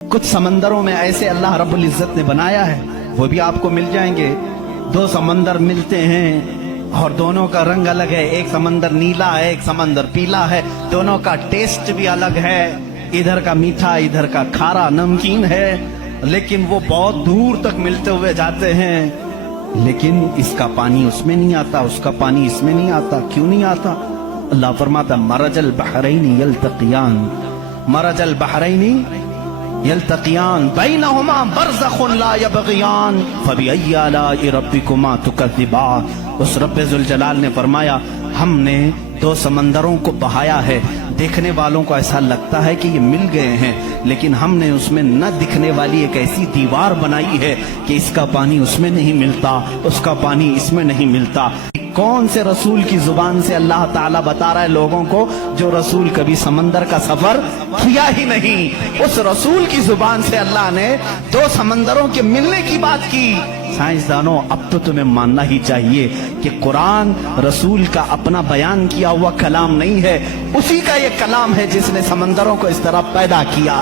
कुछ समंदरों में ऐसे अल्लाह रब्बुल इज्जत ने बनाया है, वो भी आपको मिल जाएंगे। दो समंदर मिलते हैं और दोनों का रंग अलग है, एक समंदर नीला है, एक समंदर पीला है, दोनों का टेस्ट भी अलग है, इधर का मीठा इधर का खारा नमकीन है, लेकिन वो बहुत दूर तक मिलते हुए जाते हैं। लेकिन इसका पानी उसमें नहीं आता, उसका पानी इसमें नहीं आता। क्यों नहीं आता? अल्लाह फरमाता मरजल बहरैनी यल्तक़ियान, मरजल बहरैनी यल्तक़ियान बैनहुमा बरज़ख़ुन ला यबग़ियान फ़बिअय्यि आलाइ रब्बिकुमा तुकज़्ज़िबान। उस रब्बे ज़ुल जलाल ने फरमाया हमने दो समंदरों को बहाया है, देखने वालों को ऐसा लगता है कि ये मिल गए हैं, लेकिन हमने उसमें न दिखने वाली एक ऐसी दीवार बनाई है कि इसका पानी उसमें नहीं मिलता, उसका पानी इसमें नहीं मिलता। कौन से रसूल की जुबान से अल्लाह ताला बता रहा है लोगों को, जो रसूल कभी समंदर का सफर किया ही नहीं। उस रसूल की जुबान से अल्लाह ने दो समंदरों के मिलने की बात की। साइंसदानों, अब तो तुम्हें मानना ही चाहिए कि कुरान रसूल का अपना बयान किया हुआ कलाम नहीं है, उसी का ये कलाम है जिसने समंदरों को इस तरह पैदा किया।